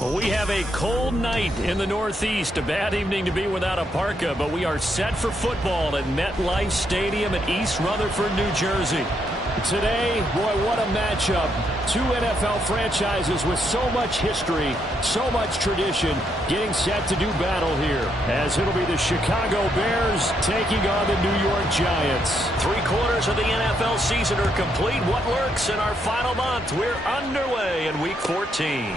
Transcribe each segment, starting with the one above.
Well, we have a cold night in the Northeast. A bad evening to be without a parka, but we are set for football at MetLife Stadium in East Rutherford, New Jersey. Today, boy, what a matchup. Two NFL franchises with so much history, so much tradition, getting set to do battle here, as it'll be the Chicago Bears taking on the New York Giants. 3/4 of the NFL season are complete. What works in our final month? We're underway in Week 14.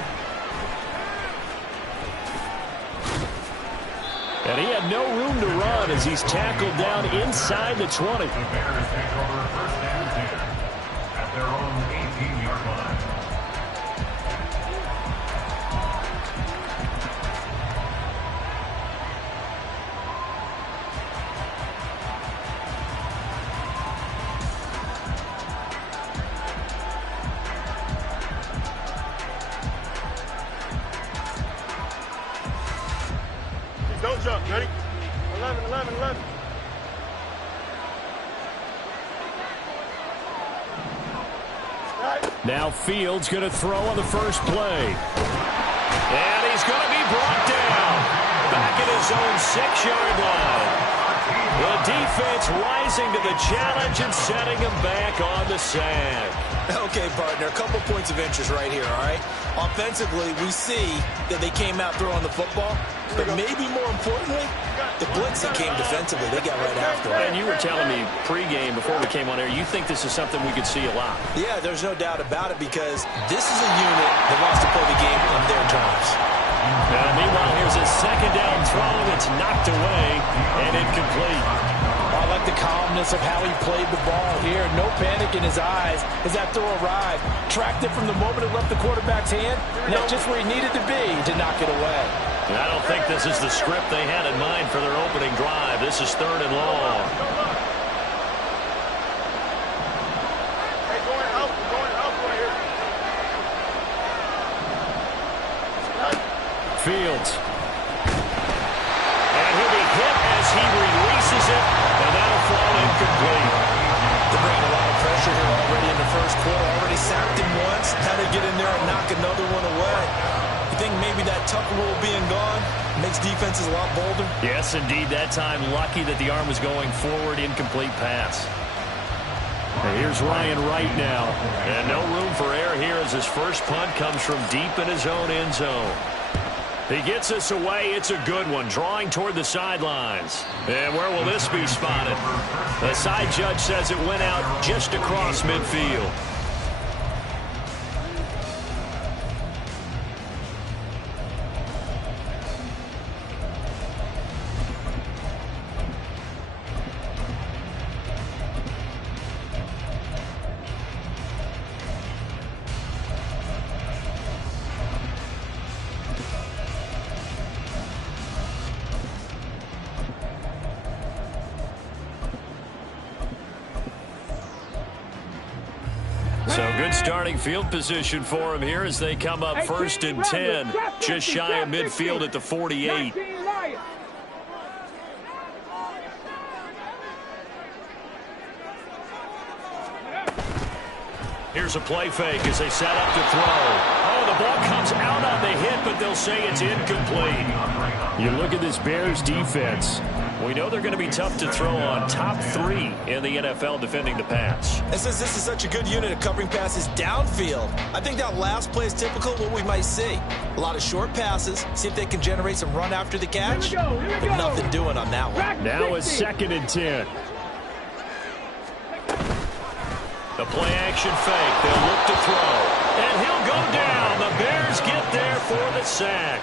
And he had no room to run as he's tackled down inside the 20. The Bears take over first and 10 at their own 18-yard line. Don't jump. Ready? 11, 11, 11. Now Fields going to throw on the first play. And he's going to be brought down. Back at his own 6-yard line. The defense rising to the challenge and setting him back on the sack. Okay, partner, a couple points of interest right here, all right? Offensively, we see that they came out throwing the football, but maybe more importantly, the blitz that came defensively, they got right after it. And you were telling me pregame before we came on air, you think this is something we could see a lot. Yeah, there's no doubt about it because this is a unit that wants to play the game on their terms. Meanwhile, here's a second down throw that's knocked away and incomplete. I like the calmness of how he played the ball here. No panic in his eyes as that throw arrived. Tracked it from the moment it left the quarterback's hand, and that's just where he needed to be to knock it away. I don't think this is the script they had in mind for their opening drive. This is 3rd and long. Hey, going out right here. Fields. And he'll be hit as he releases it, and that'll fall incomplete. They're bringing a lot of pressure here already in the first quarter. Already sacked him once. Had to get in there and knock another one away. You think maybe that Tucker rule being gone makes defenses a lot bolder? Yes, indeed. That time, lucky that the arm was going forward, incomplete pass. And here's Ryan Wright now. And no room for error here as his first punt comes from deep in his own end zone. He gets us away. It's a good one, drawing toward the sidelines. And where will this be spotted? The side judge says it went out just across midfield. So good starting field position for him here as they come up 1st and 10, just shy of midfield at the 48. Here's a play fake as they set up to throw. Oh, the ball comes out on the hit, but they'll say it's incomplete. You look at this Bears defense. We know they're going to be tough to throw on. Top 3 in the NFL defending the pass. And since this is such a good unit of covering passes downfield, I think that last play is typical of what we might see. A lot of short passes, see if they can generate some run after the catch, but nothing doing on that one. Now it's 2nd and 10. The play action fake. They'll look to throw. And he'll go down. The Bears get there for the sack.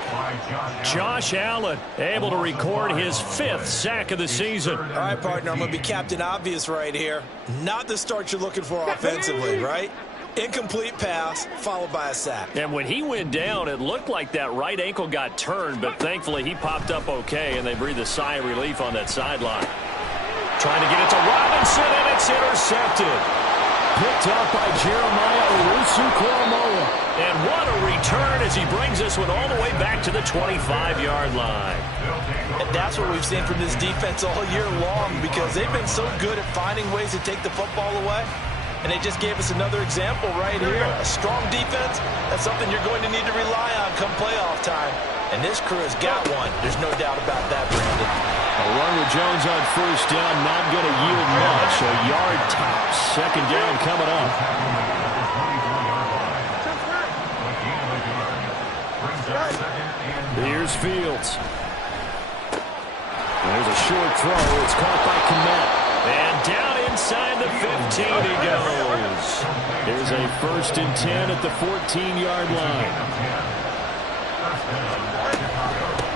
Josh Allen able to record his 5th sack of the season. All right, partner, I'm going to be Captain Obvious right here. Not the start you're looking for offensively, right? Incomplete pass followed by a sack. And when he went down, it looked like that right ankle got turned, but thankfully he popped up okay, and they breathed a sigh of relief on that sideline. Trying to get it to Robinson, and it's intercepted. Picked up by Jeremiah Owusu-Koramoah. And what a return as he brings this one all the way back to the 25-yard line. And that's what we've seen from this defense all year long because they've been so good at finding ways to take the football away. And they just gave us another example right here. A strong defense, that's something you're going to need to rely on come playoff time. And this crew has got one. There's no doubt about that, Brandon. A run with Jones on first down, not going to yield much. A yard tops. Second down coming up. Here's Fields. There's a short throw. It's caught by Kmet. And down inside the 15 he goes. Here's a 1st and 10 at the 14-yard line.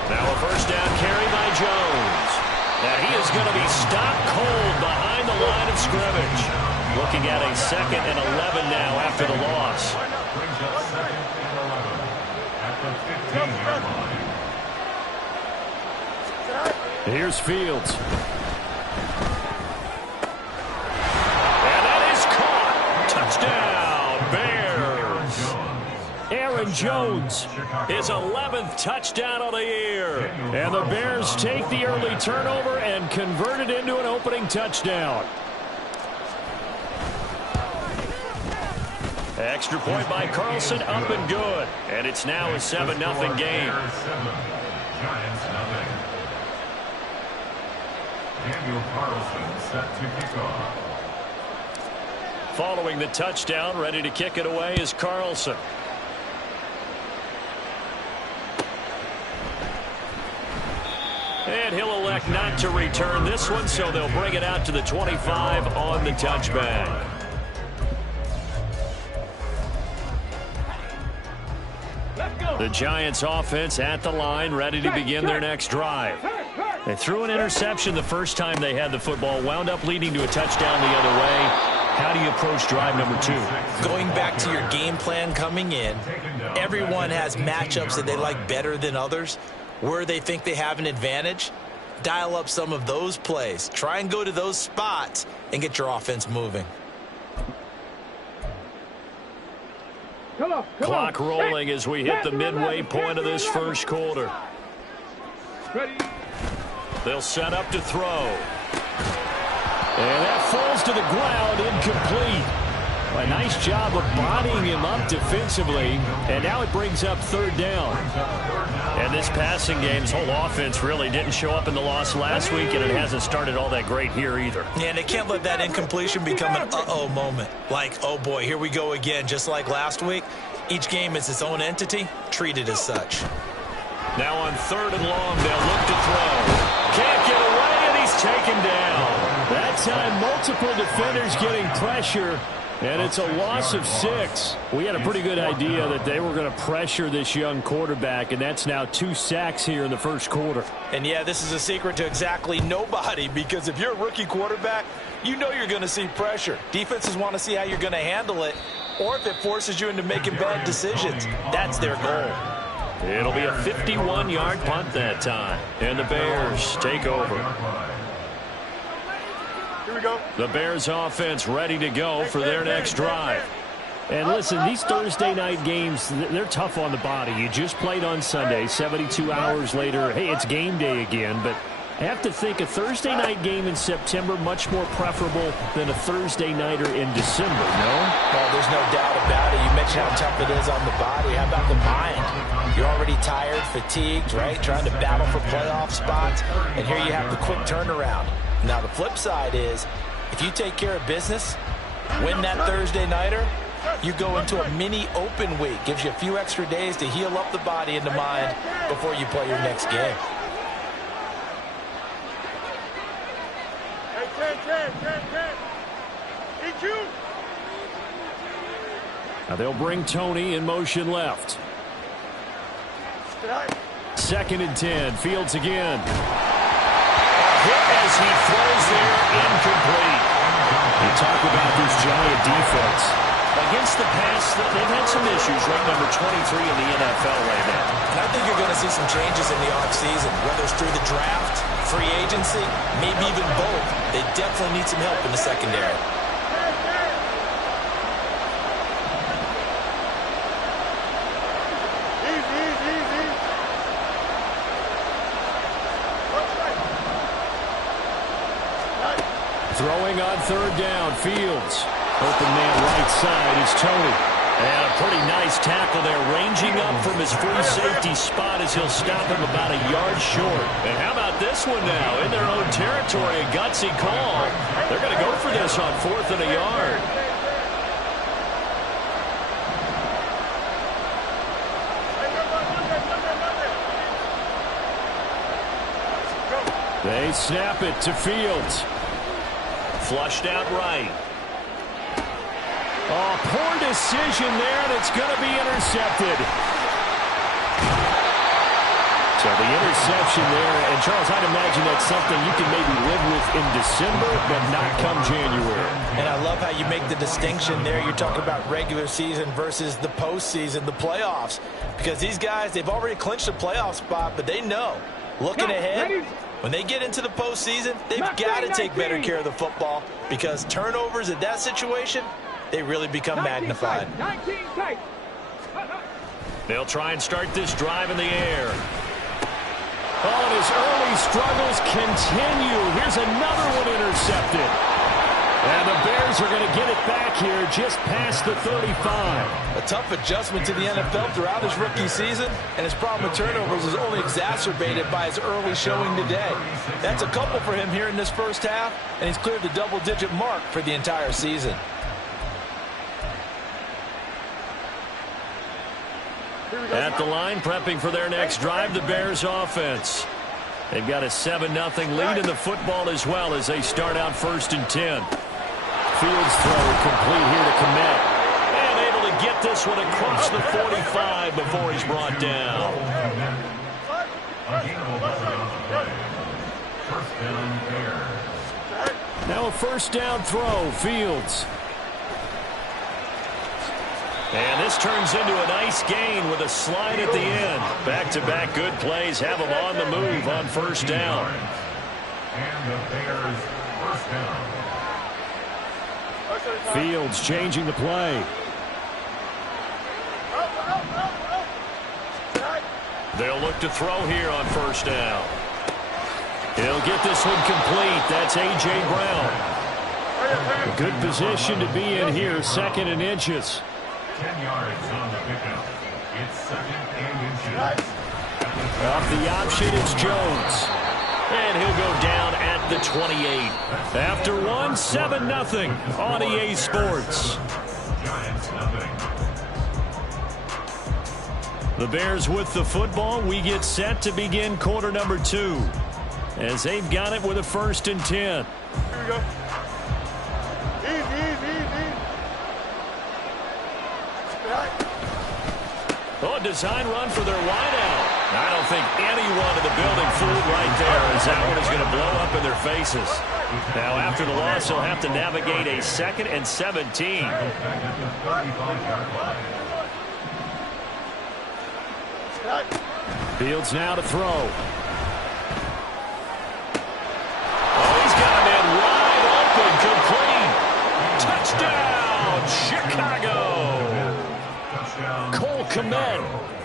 Now a first down carry by Jones. And he is going to be stopped cold behind the line of scrimmage. Looking at a 2nd and 11 now after the loss. Here's Fields. And that is caught. Touchdown, Bears. Aaron Jones, his 11th touchdown of the year. And the Bears take the early turnover and convert it into an opening touchdown. Extra point by Carlson, up and good. And it's now a 7-0 game. Daniel Carlson set to kick off. Following the touchdown, ready to kick it away is Carlson. And he'll elect not to return this one, so they'll bring it out to the 25 on the touchback. The Giants offense at the line, ready to begin their next drive. They threw an interception the first time they had the football, wound up leading to a touchdown the other way. How do you approach drive number 2? Going back to your game plan coming in, everyone has matchups that they like better than others. Where they think they have an advantage, dial up some of those plays. Try and go to those spots and get your offense moving. Clock rolling as we hit the midway point of this first quarter. They'll set up to throw. And that falls to the ground, incomplete. A nice job of bodying him up defensively. And now it brings up 3rd down. And this passing game's whole offense really didn't show up in the loss last week, and it hasn't started all that great here either. Yeah, and they can't let that incompletion become an uh-oh moment. Like, oh boy, here we go again, just like last week. Each game is its own entity, treated as such. Now on 3rd and long, they'll look to throw. Can't get away, and he's taken down. That time, multiple defenders getting pressure. And it's a loss of 6. We had a pretty good idea that they were going to pressure this young quarterback, and that's now 2 sacks here in the first quarter. And yeah, this is a secret to exactly nobody, because if you're a rookie quarterback, you know you're going to see pressure. Defenses want to see how you're going to handle it, or if it forces you into making bad decisions. That's their goal. It'll be a 51-yard punt that time, and the Bears take over. Here we go. The Bears offense ready to go for their next drive. And listen, these Thursday night games, they're tough on the body. You just played on Sunday, 72 hours later, hey, it's game day again. But I have to think a Thursday night game in September much more preferable than a Thursday nighter in December, no? Well, there's no doubt about it. You mentioned how tough it is on the body. How about the mind? You're already tired, fatigued, right? Trying to battle for playoff spots. And here you have the quick turnaround. Now, the flip side is, if you take care of business, win that Thursday nighter, you go into a mini open week. Gives you a few extra days to heal up the body and the mind before you play your next game. Hey, 10. EQ. Now they'll bring Tony in motion left. 2nd and 10. Fields again. Hit as he throws there, incomplete. You talk about this Giant defense. Against the pass, they've had some issues, ranked number 23 in the NFL right now. And I think you're going to see some changes in the offseason, whether it's through the draft, free agency, maybe even both. They definitely need some help in the secondary. Throwing on 3rd down, Fields. Open man right side is Tony. And a pretty nice Nice tackle there, ranging up from his free safety spot as he'll stop him about a yard short. And how about this one now? In their own territory, a gutsy call. They're going to go for this on 4th and a yard. They snap it to Fields. Flushed out right. Oh, poor decision there, and it's going to be intercepted. So the interception there, and Charles, I'd imagine that's something you can maybe live with in December, but not come January. And I love how you make the distinction there. You're talking about regular season versus the postseason, the playoffs. Because these guys, they've already clinched a playoff spot, but they know, looking ahead, when they get into the postseason, they've got to take better care of the football because turnovers in that situation, they really become magnified. They'll try and start this drive in the air. Oh, and his early struggles continue. Here's another one intercepted. And the Bears are going to get it back here just past the 35. A tough adjustment to the NFL throughout his rookie season, and his problem with turnovers is only exacerbated by his early showing today. That's a couple for him here in this first half, and he's cleared the double-digit mark for the entire season. At the line, prepping for their next drive, the Bears offense. They've got a 7-0 lead in the football as well as they start out 1st and 10. Fields throw complete here to Kmet. And able to get this one across the 45 before he's brought down. Now a 1st down throw, Fields. And this turns into a nice gain with a slide at the end. Back-to-back good plays have him on the move on 1st down. And the Bears 1st down. Fields changing the play. They'll look to throw here on 1st down. He'll get this one complete. That's A.J. Brown. A good position to be in here, 2nd and inches. 10 yards on the pickup. It's 2nd and inches. Off the option, it's Jones. And he'll go down at the 28. After one, 7-0 on EA Sports. Giants nothing. The Bears with the football. We get set to begin quarter number 2. As they've got it with a 1st and 10. Here we go. Easy. Oh, a design run for their wideout. I don't think anyone in the building fooled right there as that one is going to blow up in their faces. Now, after the loss, they'll have to navigate a 2nd and 17. Fields now to throw. Oh, he's got a man wide open, complete. Touchdown, Chicago. Cole Kmet,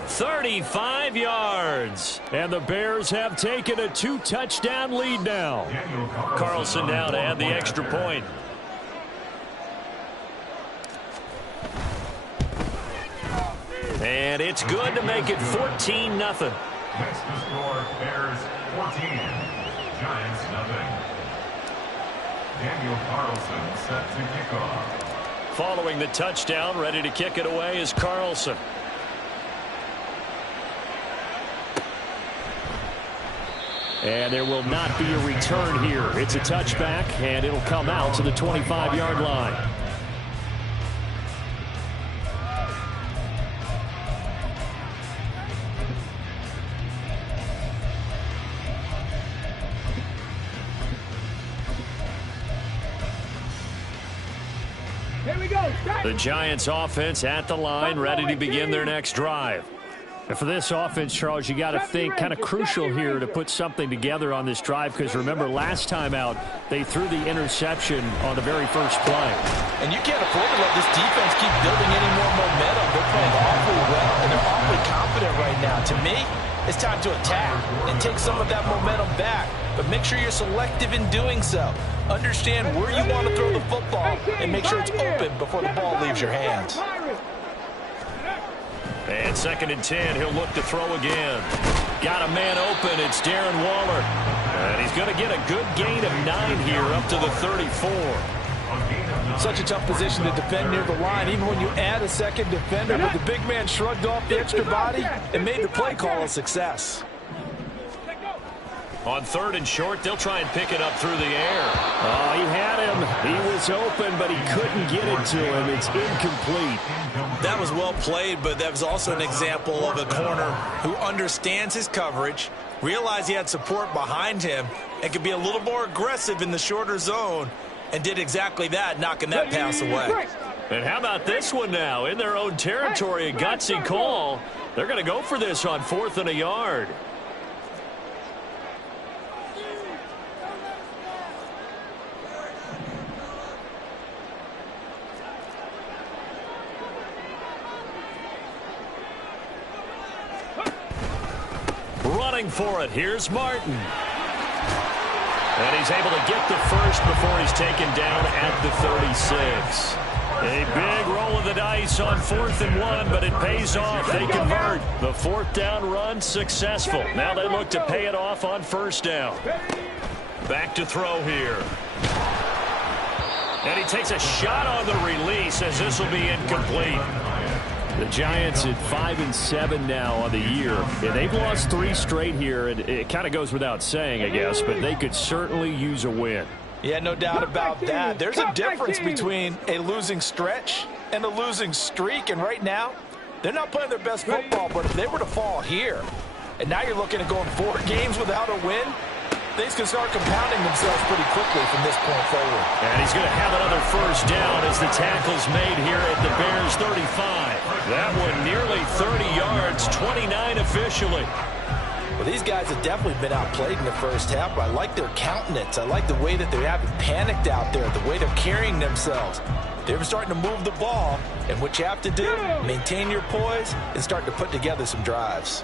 35 yards. And the Bears have taken a 2-touchdown lead now. Carlson now to add the extra point. And it's good to make it 14-0. Next to score, Bears 14, Giants nothing. Daniel Carlson set to kick off. Following the touchdown, ready to kick it away is Carlson. And there will not be a return here. It's a touchback, and it'll come out to the 25-yard line. The Giants offense at the line, ready to begin their next drive. And for this offense, Charles, you got to think kind of crucial here to put something together on this drive, because remember last time out they threw the interception on the very first play. And you can't afford to let this defense keep building any more momentum. They're playing awfully well, and they're awfully confident right now. To me, it's time to attack and take some of that momentum back. But make sure you're selective in doing so. Understand where you want to throw the football and make sure it's open before the ball leaves your hands. And 2nd and 10, he'll look to throw again. Got a man open, it's Darren Waller. And he's going to get a good gain of 9 here up to the 34. Such a tough position to defend near the line, even when you add a second defender. But the big man shrugged off the extra body and made the play call a success. On 3rd and short, they'll try and pick it up through the air. Oh, he had him. He was open, but he couldn't get it to him. It's incomplete. That was well played, but that was also an example of a corner who understands his coverage, realized he had support behind him, and could be a little more aggressive in the shorter zone, and did exactly that, knocking that pass away. And how about this one now? In their own territory, a gutsy call. They're going to go for this on 4th and a yard. Running for it. Here's Martin. And he's able to get the first before he's taken down at the 36. A big roll of the dice on 4th and 1, but it pays off. They convert. The 4th down run successful. Now they look to pay it off on 1st down. Back to throw here. And he takes a shot on the release as this will be incomplete. The Giants at 5-7 now on the year. Yeah, they've lost 3 straight here, and it kind of goes without saying, I guess, but they could certainly use a win. Yeah, no doubt about that. There's a difference between a losing stretch and a losing streak, and right now, they're not playing their best football, but if they were to fall here, and now you're looking at going 4 games without a win, things can start compounding themselves pretty quickly from this point forward. And he's going to have another 1st down as the tackle's made here at the Bears 35. That one nearly 30 yards, 29 officially. Well, these guys have definitely been outplayed in the first half, but I like their countenance. I like the way that they haven't panicked out there, the way they're carrying themselves. They're starting to move the ball, and what you have to do, maintain your poise and start to put together some drives.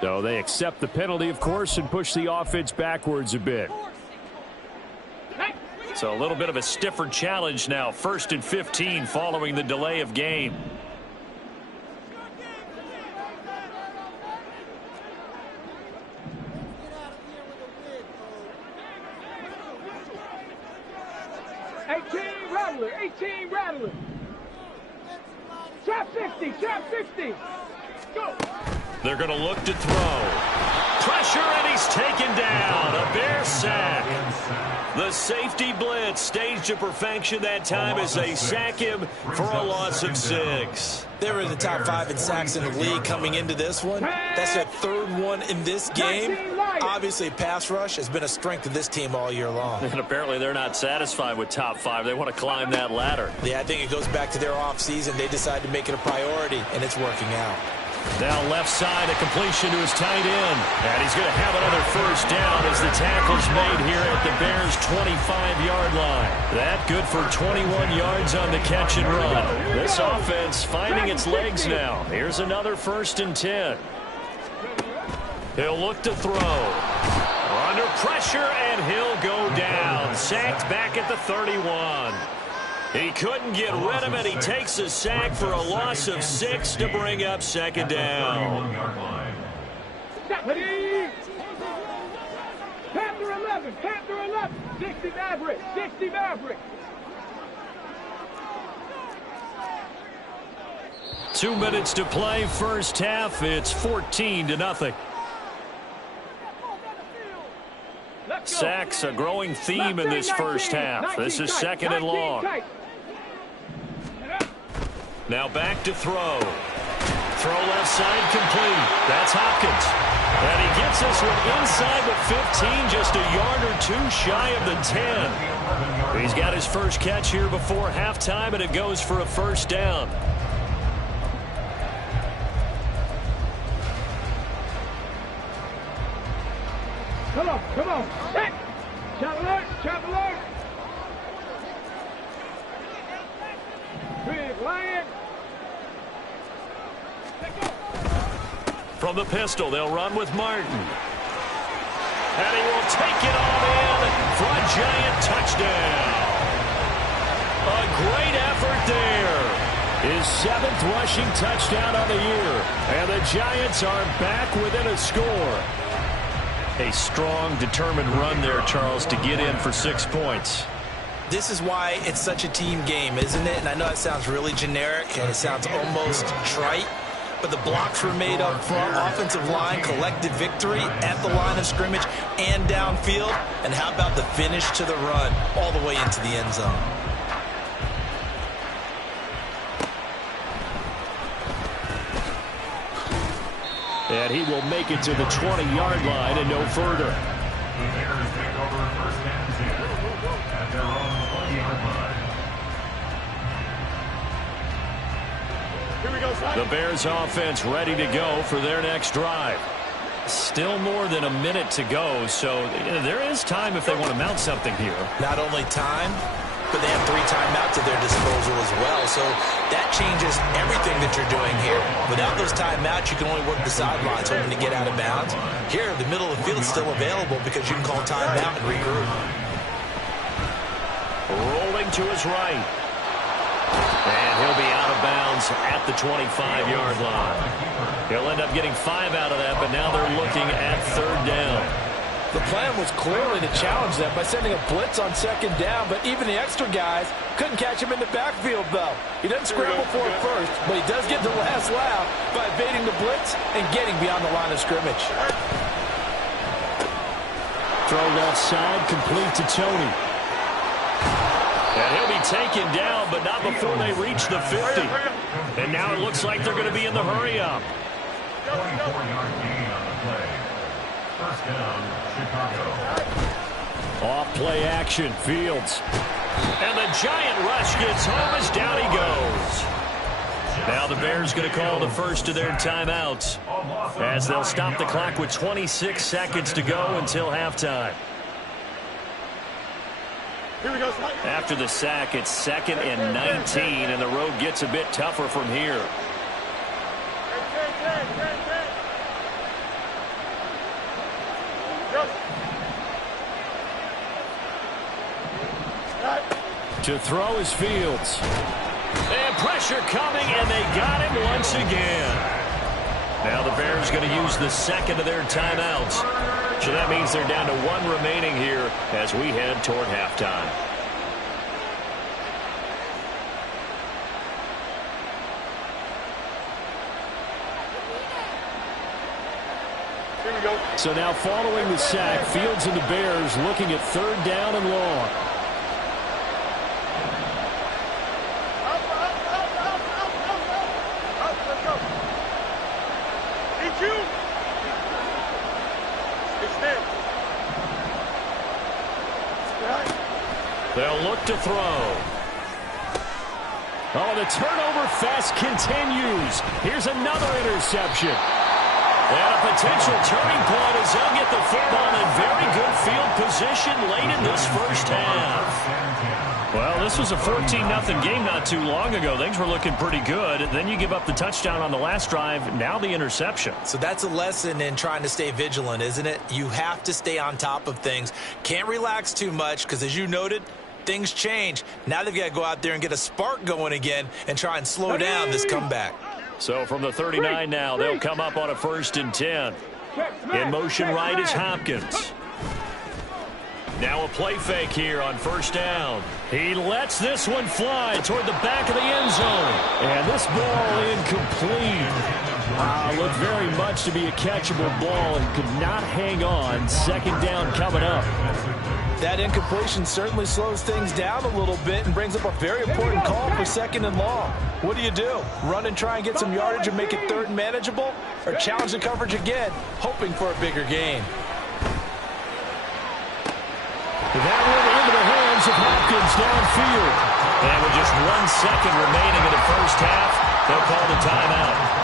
So they accept the penalty, of course, and push the offense backwards a bit. So a little bit of a stiffer challenge now. 1st and 15 following the delay of game. Rattler. Trap 50, go. They're going to look to throw. Pressure, and he's taken down. A Bear sack. The safety blitz staged to perfection that time as they sack him for a loss of 6. They were in the top 5 in sacks in the league coming into this one. That's their 3rd one in this game. Obviously, pass rush has been a strength of this team all year long. And apparently they're not satisfied with top 5. They want to climb that ladder. Yeah, I think it goes back to their offseason. They decided to make it a priority, and it's working out. Now left side, a completion to his tight end. And he's going to have another 1st down as the tackle's made here at the Bears' 25-yard line. That good for 21 yards on the catch and run. This offense finding its legs now. Here's another 1st and 10. He'll look to throw. Under pressure, and he'll go down. Sacked back at the 31. He couldn't get rid of it. He takes a sack for a loss of 6 to bring up 2nd down. Panther 11, 60 Maverick. 2 minutes to play, 1st half. It's 14-0. Sacks a growing theme in this 1st half. This is 2nd and long. Now back to throw. Throw left side complete. That's Hopkins. And he gets this one inside the 15, just a yard or 2 shy of the 10. He's got his first catch here before halftime, and it goes for a 1st down. Come on. Hey! Chop alert! From the pistol, they'll run with Martin. And he will take it all in for a Giant touchdown. A great effort there. His 7th rushing touchdown of the year. And the Giants are back within a score. A strong, determined run there, Charles, to get in for 6 points. This is why it's such a team game, isn't it? And I know it sounds really generic and it sounds almost trite, but the blocks were made up front. Offensive line collected victory at the line of scrimmage and downfield. And how about the finish to the run all the way into the end zone? And he will make it to the 20-yard line and no further. The Bears take over first and 10 at their own 20-yard line. Here we go, son. The Bears offense ready to go for their next drive. Still more than a minute to go, so there is time if they want to mount something here. Not only time, but they have 3 timeouts at their disposal as well. So that changes everything that you're doing here. Without those timeouts, you can only work the sidelines, hoping to get out of bounds. Here, the middle of the field is still available because you can call timeout and regroup. Rolling to his right. And he'll be out of bounds at the 25-yard line. He'll end up getting 5 out of that, but now they're looking at 3rd down. The plan was clearly to challenge them by sending a blitz on 2nd down, but even the extra guys couldn't catch him in the backfield, though. He doesn't scramble for it first, but he does get the last laugh by evading the blitz and getting beyond the line of scrimmage. Throw left side, complete to Tony. And he'll be taken down, but not before they reach the 50. And now it looks like they're going to be in the hurry-up. 24-yard gain on the play. First down, Chicago. Off play action, Fields. And the Giant rush gets home as down he goes. Now the Bears going to call the first of their timeouts as they'll stop the clock with 26 seconds to go until halftime. Here we go, son. After the sack, it's 2nd and 19, and the road gets a bit tougher from here. To throw is Fields. And pressure coming, and they got him once again. Now the Bears going to use the 2nd of their timeouts. So that means they're down to 1 remaining here as we head toward halftime. Here we go. So now following the sack, Fields and the Bears looking at 3rd down and long. Let's go. EQ. Extend. They'll look to throw. Oh, the turnover fest continues. Here's another interception. And a potential turning point as they'll get the football in very good field position late in this first half. Well, this was a 14-0 game not too long ago. Things were looking pretty good. Then you give up the touchdown on the last drive. Now the interception. So that's a lesson in trying to stay vigilant, isn't it? You have to stay on top of things. Can't relax too much because, as you noted, things change. Now they've got to go out there and get a spark going again and try and slow down this comeback. So from the 39 now, they'll come up on a 1st and 10. In motion right is Hopkins. Now a play fake here on 1st down. He lets this one fly toward the back of the end zone. And this ball incomplete. Looked very much to be a catchable ball and could not hang on. 2nd down coming up. That incompletion certainly slows things down a little bit and brings up a very important call for 2nd and long. What do you do? Run and try and get some yardage and make it 3rd and manageable? Or challenge the coverage again, hoping for a bigger gain? That went into the hands of Hopkins downfield. And with just 1 second remaining in the first half, they'll call the timeout.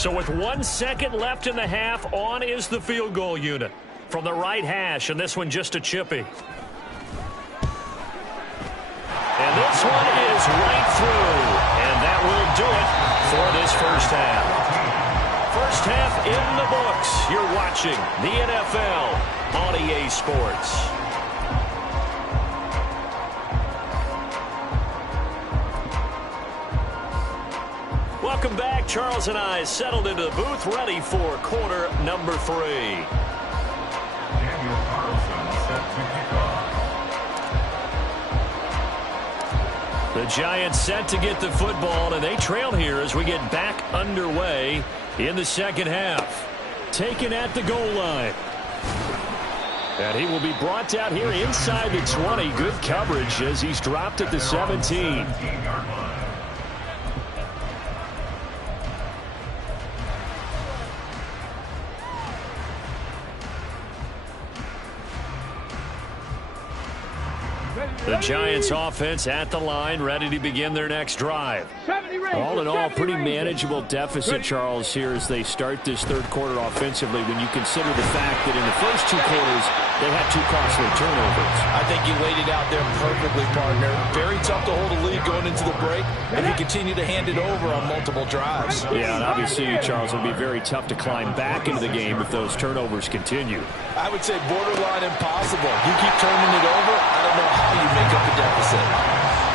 So with 1 second left in the half, on is the field goal unit from the right hash, and this one just a chippy. And this one is right through, and that will do it for this first half. First half in the books. You're watching the NFL on EA Sports. Welcome back. Charles and I settled into the booth, ready for quarter number 3. Daniel Carlson set to kick off. The Giants set to get the football, and they trail here as we get back underway in the second half. Taken at the goal line. And he will be brought out here inside the 20. Good coverage as he's dropped at the 17. The Giants offense at the line, ready to begin their next drive. All in all, pretty manageable deficit, Charles, here as they start this third quarter offensively when you consider the fact that in the first 2 quarters, they had 2 costly turnovers. I think you laid it out there perfectly, partner. Very tough to hold a lead going into the break if you continue to hand it over on multiple drives. Yeah, and obviously, Charles, it'll be very tough to climb back into the game if those turnovers continue. I would say borderline impossible. You keep turning it over, I don't know how you make up the deficit.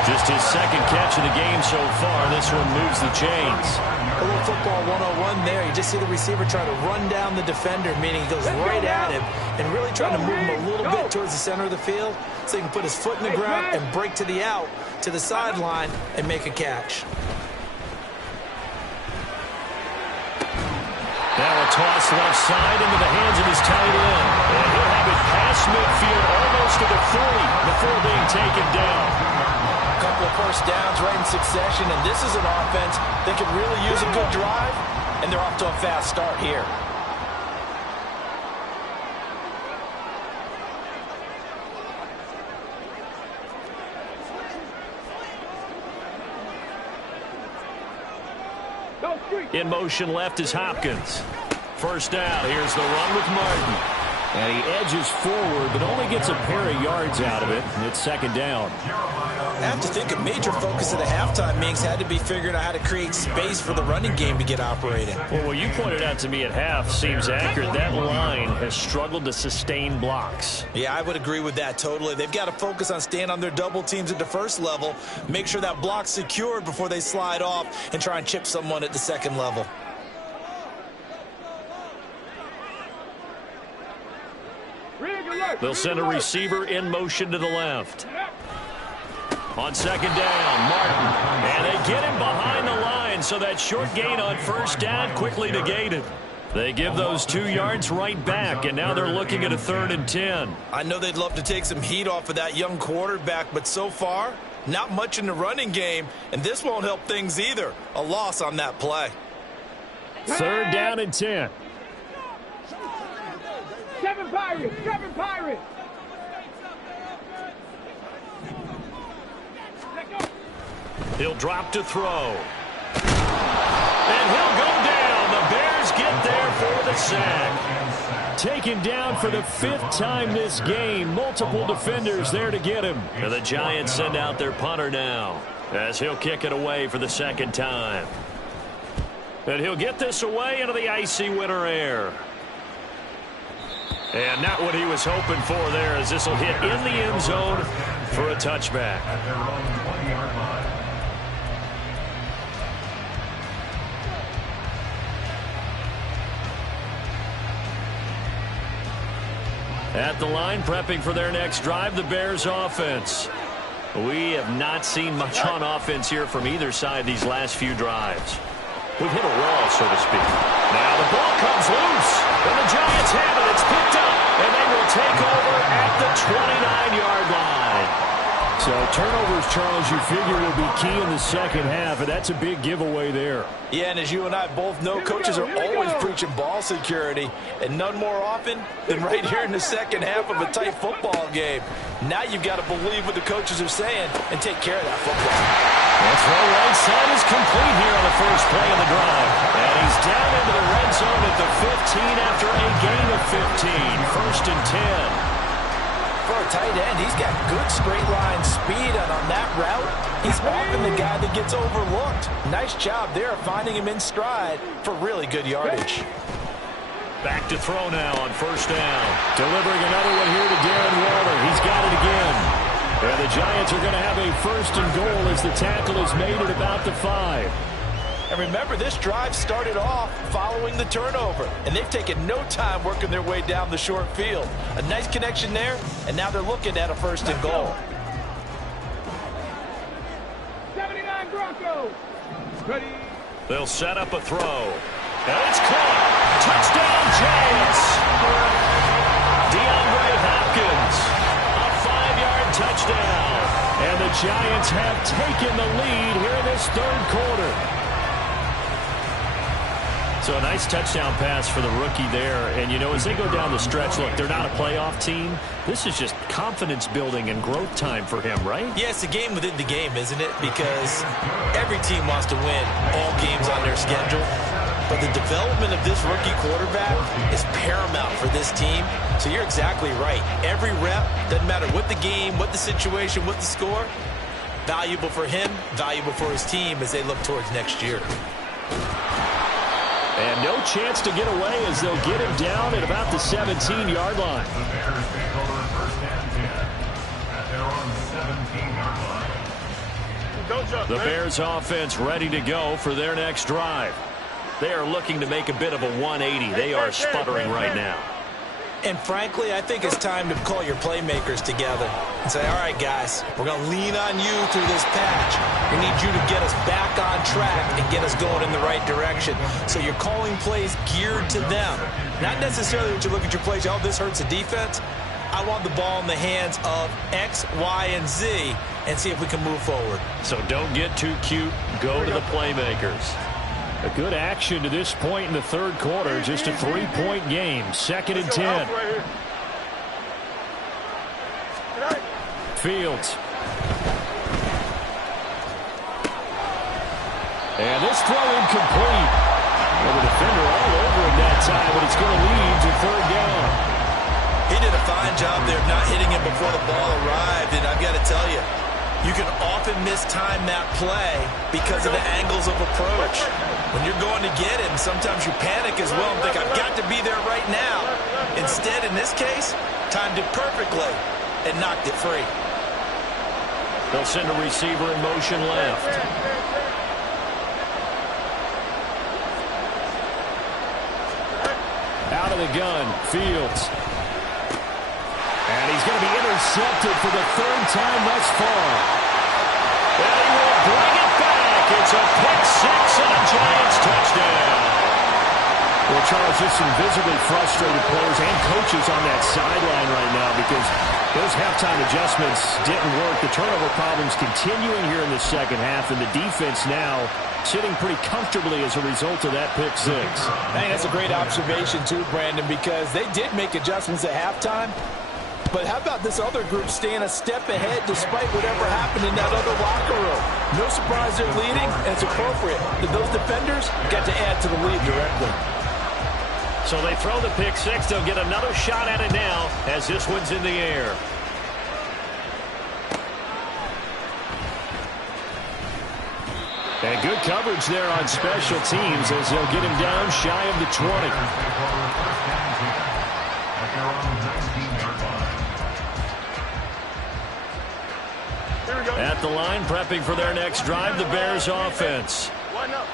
Just his second catch of the game so far. This one moves the chains. A little football 101 there. You just see the receiver trying to run down the defender, meaning he goes right at him and really trying to move him a little bit towards the center of the field so he can put his foot in the ground and break to the out, to the sideline, and make a catch. Now a toss left side into the hands of his tight end. And he'll have it past midfield almost to the 40 before being taken down. A couple of first downs right in succession, and this is an offense that could really use a good drive, and they're off to a fast start here. In motion left is Hopkins. First down. Here's the run with Martin. And he edges forward, but only gets a pair of yards out of it, and it's second down. I have to think a major focus of the halftime meetings had to be figuring out how to create space for the running game to get operating. Well, what you pointed out to me at half seems accurate. That line has struggled to sustain blocks. Yeah, I would agree with that totally. They've got to focus on staying on their double teams at the first level, make sure that block's secured before they slide off and try and chip someone at the second level. They'll send a receiver in motion to the left. On second down, Martin. And they get him behind the line, so that short gain on first down quickly negated. They give those 2 yards right back, and now they're looking at a 3rd and 10. I know they'd love to take some heat off of that young quarterback, but so far, not much in the running game, and this won't help things either. A loss on that play. 3rd down and 10. 7 Pirates! 7 Pirates! He'll drop to throw. And he'll go down. The Bears get there for the sack. Taken down for the 5th time this game. Multiple defenders there to get him. And the Giants send out their punter now as he'll kick it away for the 2nd time. And he'll get this away into the icy winter air. And not what he was hoping for there, as this will hit in the end zone for a touchback. At their own 20-yard line. At the line, prepping for their next drive, the Bears offense. We have not seen much on offense here from either side these last few drives. We've hit a wall, so to speak. Now the ball comes loose, and the Giants have it. It's picked up, and they will take over at the 29-yard line. So turnovers, Charles, you figure will be key in the second half, and that's a big giveaway there. Yeah, and as you and I both know, coaches are always preaching ball security, and none more often than right here in the second half of a tight football game. Now you've got to believe what the coaches are saying and take care of that football. That throw right side is complete here on the first play of the drive. And he's down into the red zone at the 15 after a gain of 15. First and 10. For a tight end, he's got good straight line speed, and on that route, he's often the guy that gets overlooked. Nice job there finding him in stride for really good yardage. Back to throw now on first down. Delivering another one here to Darren Waller. He's got it again. And the Giants are going to have a first and goal as the tackle is made at about the 5. And remember, this drive started off following the turnover, and they've taken no time working their way down the short field. A nice connection there, and now they're looking at a first and goal. 79 Broncos. Ready. They'll set up a throw. And it's caught. Touchdown, Giants. DeAndre Hopkins. A 5-yard touchdown. And the Giants have taken the lead here in this third quarter. So a nice touchdown pass for the rookie there. And, you know, as they go down the stretch, look, they're not a playoff team. This is just confidence building and growth time for him, right? Yeah, it's a game within the game, isn't it? Because every team wants to win all games on their schedule. But the development of this rookie quarterback is paramount for this team. So you're exactly right. Every rep, doesn't matter what the game, what the situation, what the score, valuable for him, valuable for his team as they look towards next year. And no chance to get away as they'll get him down at about the 17-yard line. The Bears take over first and 10 at their own 17-yard line. Don't jump, The man. Bears offense ready to go for their next drive. They are looking to make a bit of a 180. They are sputtering right now. And frankly, I think it's time to call your playmakers together and say, all right, guys, we're going to lean on you through this patch. We need you to get us back on track and get us going in the right direction. So you're calling plays geared to them. Not necessarily that you look at your plays, oh, this hurts the defense. I want the ball in the hands of X, Y, and Z and see if we can move forward. So don't get too cute. Go to the playmakers. A good action to this point in the third quarter. Just a 3-point game. Second and 10. Fields. And this throw incomplete. Well, the defender all over him that time, but it's going to lead to third down. He did a fine job there of not hitting him before the ball arrived, and I've got to tell you, you can often mistime that play because of the angles of approach. When you're going to get him, sometimes you panic as well and think, I've got to be there right now. Instead, in this case, timed it perfectly and knocked it free. They'll send a receiver in motion left. Out of the gun, Fields. And he's going to be intercepted for the third time thus far. And he will bring it back. It's a pick six and a Giants touchdown. Well, Charles, just some visibly frustrated players and coaches on that sideline right now because those halftime adjustments didn't work. The turnover problems continuing here in the second half, and the defense now sitting pretty comfortably as a result of that pick six. I think that's a great observation, too, Brandon, because they did make adjustments at halftime. But how about this other group staying a step ahead despite whatever happened in that other locker room? No surprise they're leading, and it's appropriate that those defenders got to add to the lead directly. So they throw the pick six. They'll get another shot at it now as this one's in the air. And good coverage there on special teams as they'll get him down shy of the 20. At the line, prepping for their next drive, the Bears offense.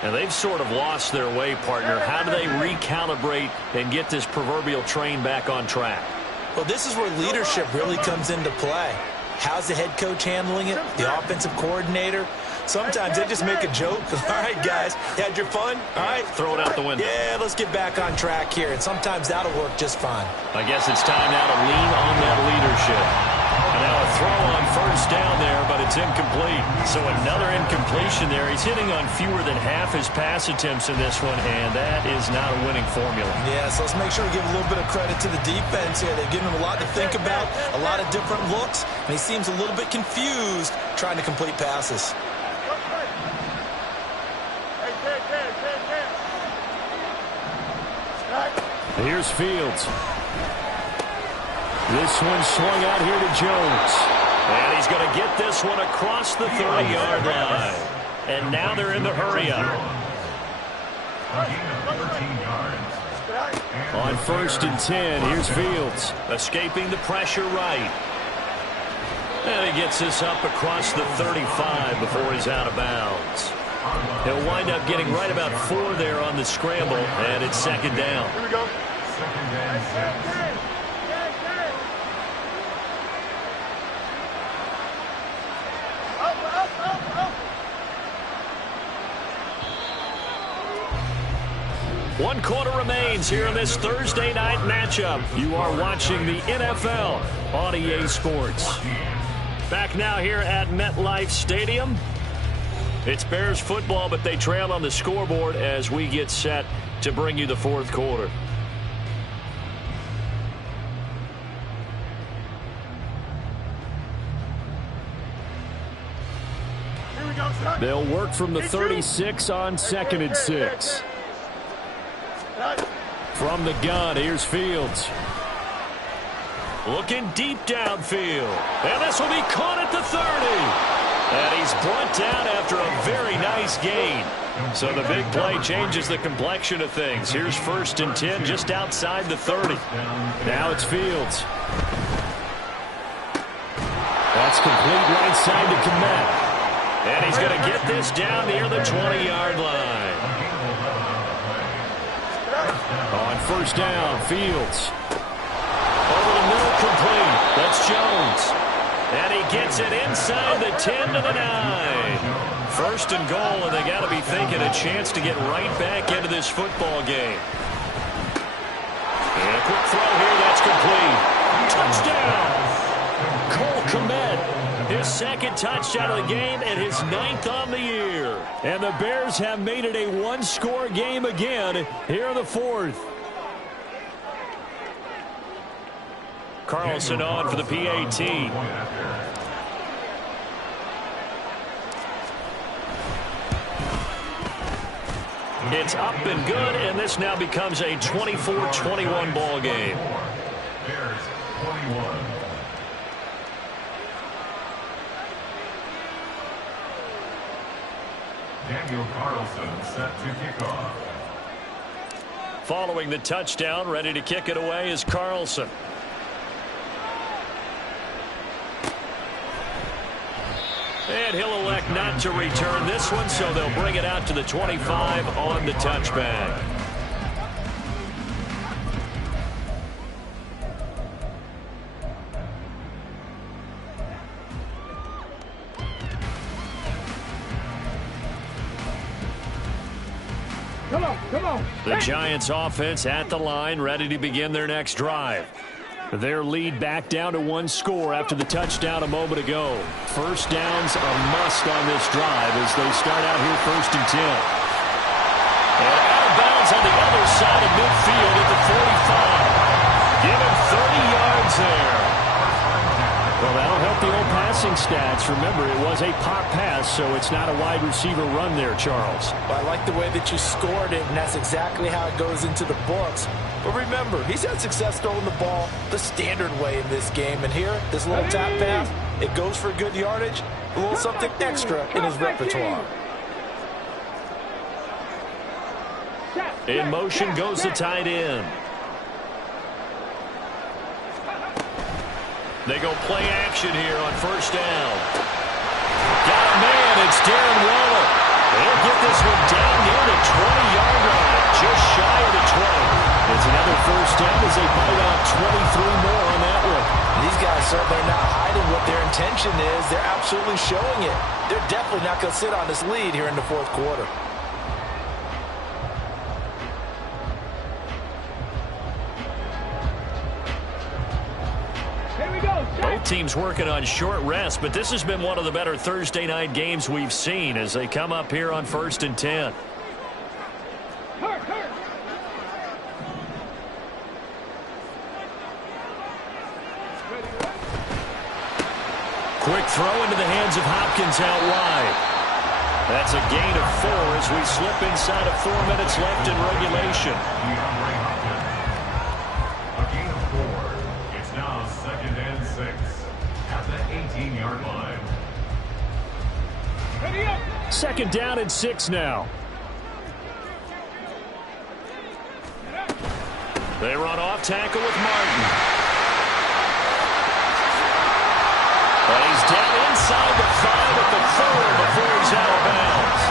And they've sort of lost their way, partner. How do they recalibrate and get this proverbial train back on track? Well, this is where leadership really comes into play. How's the head coach handling it? The offensive coordinator? Sometimes they just make a joke. All right, guys, you had your fun? All right. Throw it out the window. Yeah, let's get back on track here. And sometimes that'll work just fine. I guess it's time now to lean on that leadership. And now a throw on first down there but it's incomplete. So another incompletion there. He's hitting on fewer than half his pass attempts in this one, and that is not a winning formula. Yeah, so let's make sure we give a little bit of credit to the defense here. They've given him a lot to think about, a lot of different looks, and he seems a little bit confused trying to complete passes. Here's Fields. This one swung out here to Jones. And he's going to get this one across the 30-yard line. And now they're in the hurry-up. On 1st and 10, here's Fields. Escaping the pressure right. And he gets this up across the 35 before he's out of bounds. He'll wind up getting right about 4 there on the scramble, and it's 2nd down. Here we go. 2nd and 6. One quarter remains here in this Thursday night matchup. You are watching the NFL on EA Sports. Back now here at MetLife Stadium. It's Bears football, but they trail on the scoreboard as we get set to bring you the 4th quarter. Here we go, son. They'll work from the 36 on 2nd and 6. From the gun, here's Fields. Looking deep downfield. And this will be caught at the 30. And he's brought down after a very nice gain. So the big play changes the complexion of things. Here's 1st and 10 just outside the 30. Now it's Fields. That's complete right side to Kmet. And he's going to get this down near the 20-yard line. On 1st down, Fields. Over the middle, complete. That's Jones. And he gets it inside the 10 to the 9. 1st and goal, and they got to be thinking a chance to get right back into this football game. And a quick throw here, that's complete. Touchdown! Cole Kmet, his 2nd touchdown of the game and his 9th on the year. And the Bears have made it a one-score game again here in the 4th. Carlson on for the PAT. It's up and good, and this now becomes a 24-21 ball game. Bears 21. Daniel Carlson set to kick off. Following the touchdown, ready to kick it away is Carlson. And he'll elect not to return this one, so they'll bring it out to the 25 on the touchback. Come on, come on. The Giants offense at the line, ready to begin their next drive. Their lead back down to 1 score after the touchdown a moment ago. 1st down's a must on this drive as they start out here 1st and 10. And out of bounds on the other side of midfield at the 45. Give him 30 yards there. Well, that'll help the old passing stats. Remember, it was a pop pass, so it's not a wide receiver run there, Charles. Well, I like the way that you scored it, and that's exactly how it goes into the books. But remember, he's had success throwing the ball the standard way in this game. And here, this little tap pass, it goes for good yardage, a little something extra in his repertoire. In motion goes the tight end. They go play action here on 1st down. Got a man, it's Darren Waller. They'll get this one down near the 20-yard line, just shy of the 20. It's another 1st down as they bite out 23 more on that one. These guys certainly are not hiding what their intention is. They're absolutely showing it. They're definitely not going to sit on this lead here in the 4th quarter. Here we go, Both teams working on short rest, but this has been one of the better Thursday night games we've seen as they come up here on 1st and 10. Quick throw into the hands of Hopkins out wide. That's a gain of 4 as we slip inside of 4 minutes left in regulation. A gain of 4. It's now 2nd and 6 at the 18-yard line. 2nd down and 6 now. They run off tackle with Martin. And he's down inside the 5 at the 4 before he's out of bounds.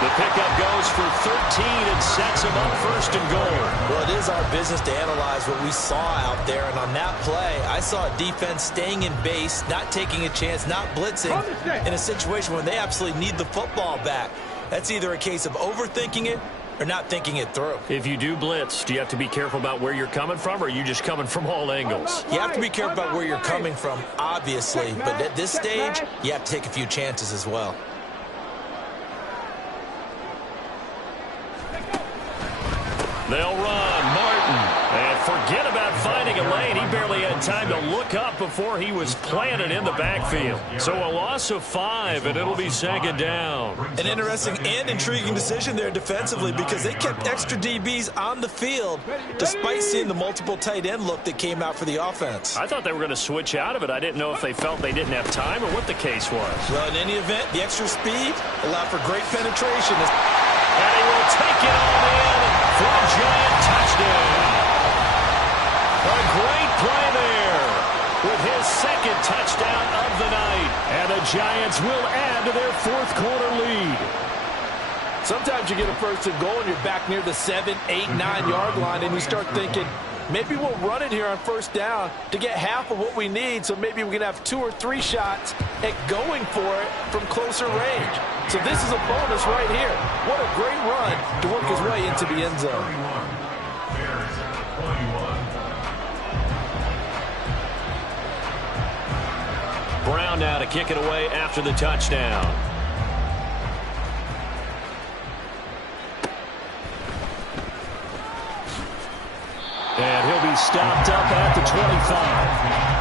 The pickup goes for 13 and sets him up 1st and goal. Well, it is our business to analyze what we saw out there. And on that play, I saw a defense staying in base, not taking a chance, not blitzing in a situation where they absolutely need the football back. That's either a case of overthinking it or not thinking it through. If you do blitz, do you have to be careful about where you're coming from, or are you just coming from all angles? You have to be careful about where you're coming from, obviously. But at this stage, you have to take a few chances as well. They'll run. Martin. And forget about finding a lane. He barely had time to look up before he was planted in the backfield. So a loss of 5, and it'll be 2nd down. An interesting and intriguing decision there defensively because they kept extra DBs on the field despite seeing the multiple tight end look that came out for the offense. I thought they were going to switch out of it. I didn't know if they felt they didn't have time or what the case was. Well, in any event, the extra speed allowed for great penetration. And he will take it all in for a giant touchdown. A great play there with his 2nd touchdown of the night. And the Giants will add to their 4th quarter lead. Sometimes you get a 1st and goal and you're back near the 7, 8, 9-yard line and you start thinking, maybe we'll run it here on 1st down to get half of what we need, so maybe we can have 2 or 3 shots at going for it from closer range. So this is a bonus right here. What a great run to work his way into the end zone. Bears 21. Brown now to kick it away after the touchdown. And he'll be stopped up at the 25.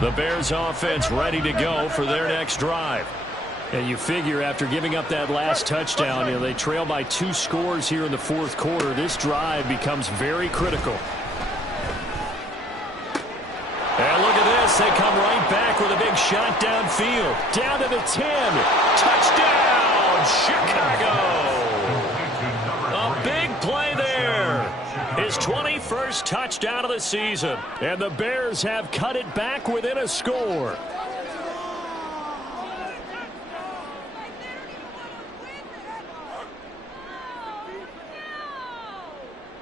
The Bears offense ready to go for their next drive. And you figure after giving up that last touchdown, they trail by 2 scores here in the 4th quarter. This drive becomes very critical. And look at this. They come right back with a big shot downfield. Down to the 10. Touchdown, Chicago. A big play there. His 21st touchdown of the season. And the Bears have cut it back within a score.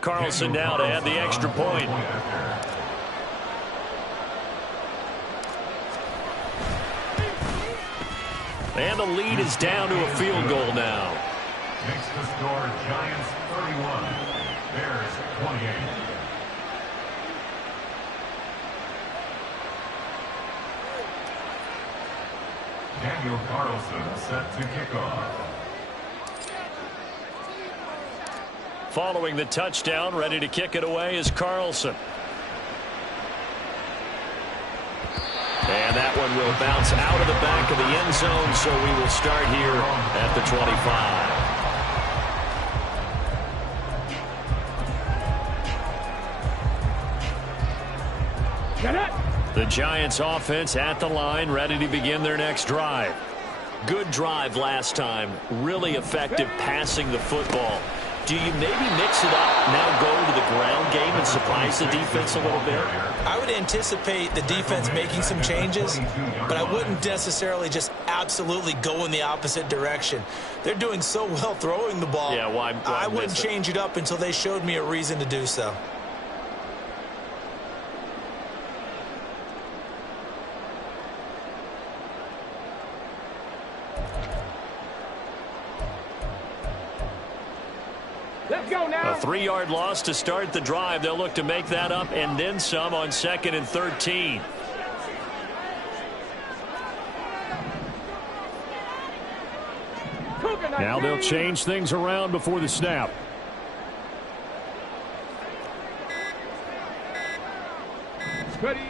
Carlson now to add the extra point. And the lead is down to a field goal now. Makes the score Giants 31, Bears 28. Daniel Carlson set to kick off. Following the touchdown, ready to kick it away is Carlson. And that one will bounce out of the back of the end zone, so we will start here at the 25. The Giants offense at the line, ready to begin their next drive. Good drive last time. Really effective passing the football. Do you maybe mix it up, now go to the ground game and surprise the defense a little bit? I would anticipate the defense making some changes, but I wouldn't necessarily just absolutely go in the opposite direction. They're doing so well throwing the ball. Yeah, why I wouldn't change it up until they showed me a reason to do so. Let's go now. A 3-yard loss to start the drive. They'll look to make that up and then some on 2nd and 13. Now they'll change things around before the snap. Ready.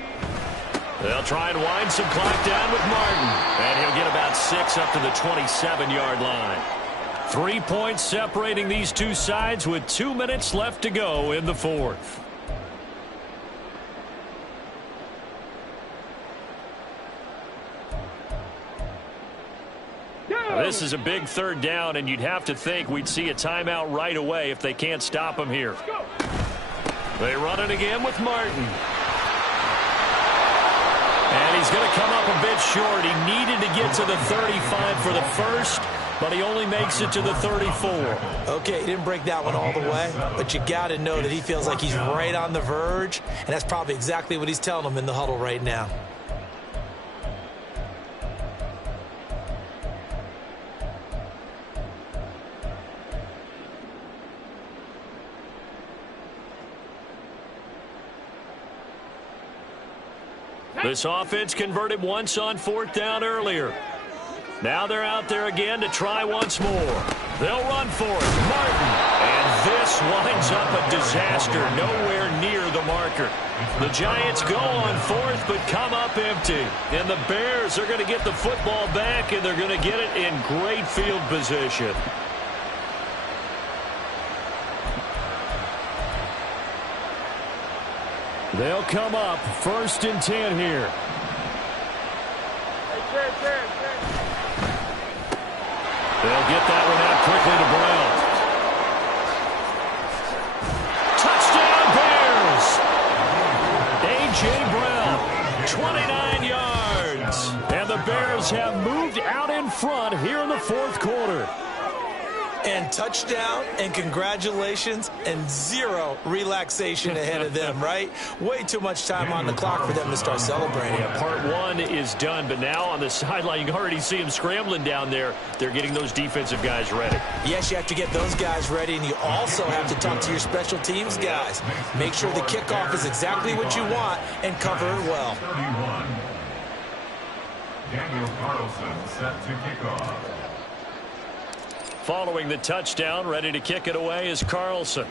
They'll try and wind some clock down with Martin. And he'll get about 6 up to the 27-yard line. 3 points separating these two sides with 2 minutes left to go in the fourth. Now, this is a big 3rd down, and you'd have to think we'd see a timeout right away if they can't stop him here. They run it again with Martin. And he's going to come up a bit short. He needed to get to the 35 for the first, but he only makes it to the 34. Okay, he didn't break that one all the way, but you got to know that he feels like he's right on the verge, and that's probably exactly what he's telling them in the huddle right now. This offense converted once on 4th down earlier. Now they're out there again to try once more. They'll run for it. Martin. And this winds up a disaster. Nowhere near the marker. The Giants go on 4th but come up empty. And the Bears are going to get the football back, and they're going to get it in great field position. They'll come up 1st and 10 here. They'll get that one out quickly to Brown. Touchdown, Bears. A.J. Brown, 29 yards. And the Bears have moved out in front here in the 4th quarter. And touchdown, and congratulations, and 0 relaxation ahead of them, right? Way too much time on the clock for them to start celebrating. Yeah, part 1 is done, but now on the sideline, you can already see them scrambling down there. They're getting those defensive guys ready. Yes, you have to get those guys ready, and you also have to talk to your special teams guys. Make sure the kickoff is exactly what you want and cover it well. 31. Daniel Carlson set to kick off. Following the touchdown, ready to kick it away is Carlson.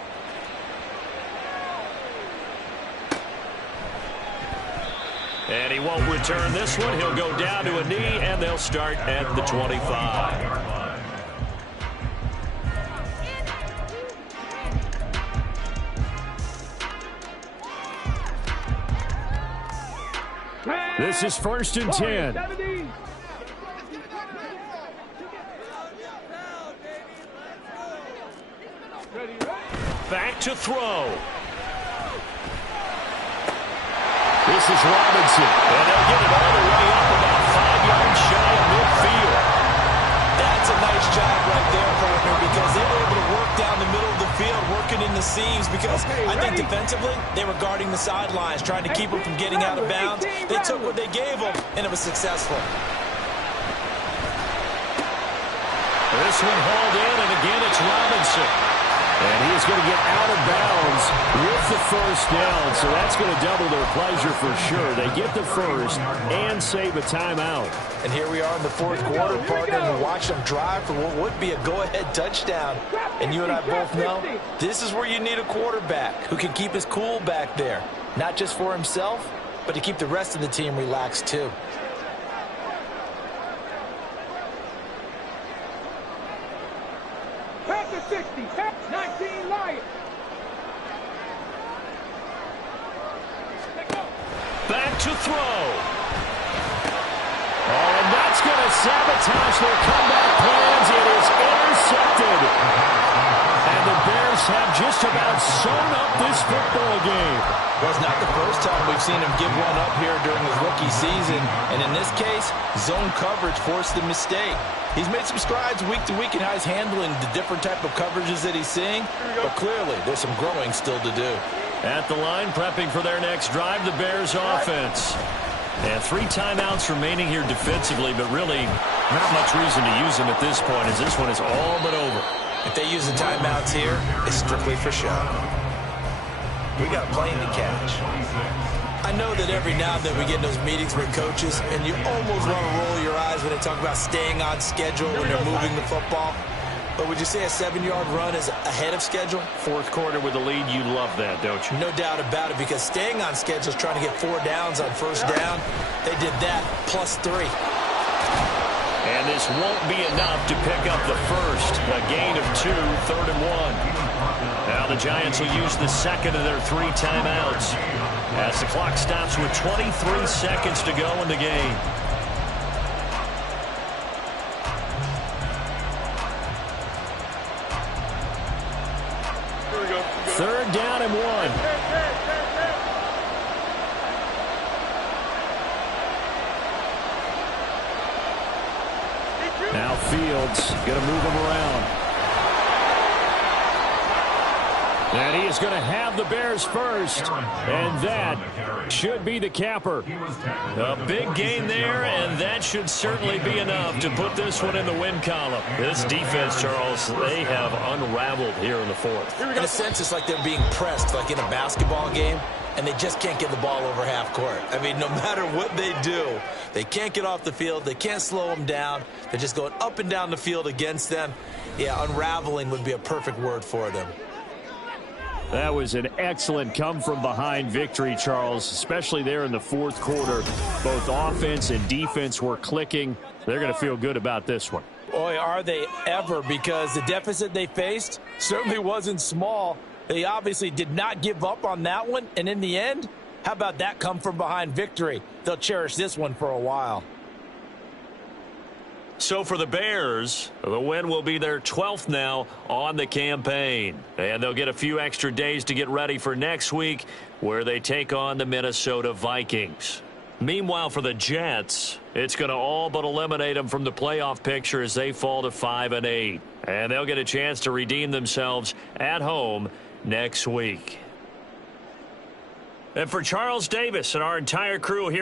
And he won't return this one. He'll go down to a knee, and they'll start at the 25. This is 1st and 10. Back to throw. This is Robinson. And they'll get it all the way up about 5 yards shy of midfield. That's a nice job right there, partner, because they were able to work down the middle of the field, working in the seams, because I think defensively they were guarding the sidelines, trying to keep them from getting out of bounds. They took what they gave them, and it was successful. This one hauled in, and again it's Robinson. And he's going to get out of bounds with the 1st down, so that's going to double their pleasure for sure. They get the first and save a timeout. And here we are in the 4th quarter, partner, and watch them drive for what would be a go-ahead touchdown. And you and I both know this is where you need a quarterback who can keep his cool back there, not just for himself, but to keep the rest of the team relaxed too. Back to 60. 19 Lions. Back to throw. Oh, and that's going to sabotage their comeback plans. It is intercepted. And the Bears have just about sewn up this football game. Well, it's not the first time we've seen him give one up here during his rookie season. And in this case, zone coverage forced the mistake. He's made some strides week to week in how he's handling the different type of coverages that he's seeing. But clearly, there's some growing still to do. At the line, prepping for their next drive, the Bears offense. And 3 timeouts remaining here defensively, but really not much reason to use them at this point, as this one is all but over. If they use the timeouts here, it's strictly for show. We got a plane to catch. I know that every now and then we get in those meetings with coaches, and you almost want to roll your eyes when they talk about staying on schedule when they're moving the football. But would you say a 7-yard run is ahead of schedule? Fourth quarter with the lead, you love that, don't you? No doubt about it, because staying on schedule is trying to get 4 downs on first down. They did that +3. And this won't be enough to pick up the first. A gain of 2, 3rd and 1. Now the Giants will use the second of their 3 timeouts as the clock stops with 23 seconds to go in the game. Here we go. 3rd down and 1. Now Fields going to move him around. And he is going to have the Bears first. And that should be the capper. A big gain there, and that should certainly be enough to put this one in the win column. This defense, Charles, they have unraveled here in the fourth. In a sense, it's like they're being pressed, like in a basketball game, and they just can't get the ball over half court. I mean, no matter what they do, they can't get off the field. They can't slow them down. They're just going up and down the field against them. Yeah, unraveling would be a perfect word for them. That was an excellent come-from-behind victory, Charles, especially there in the fourth quarter. Both offense and defense were clicking. They're going to feel good about this one. Boy, are they ever, because the deficit they faced certainly wasn't small. They obviously did not give up on that one, and in the end, how about that come-from-behind victory? They'll cherish this one for a while. So for the Bears, the win will be their 12th now on the campaign. And they'll get a few extra days to get ready for next week, where they take on the Minnesota Vikings. Meanwhile, for the Jets, it's going to all but eliminate them from the playoff picture as they fall to 5-8. And they'll get a chance to redeem themselves at home next week. And for Charles Davis and our entire crew here,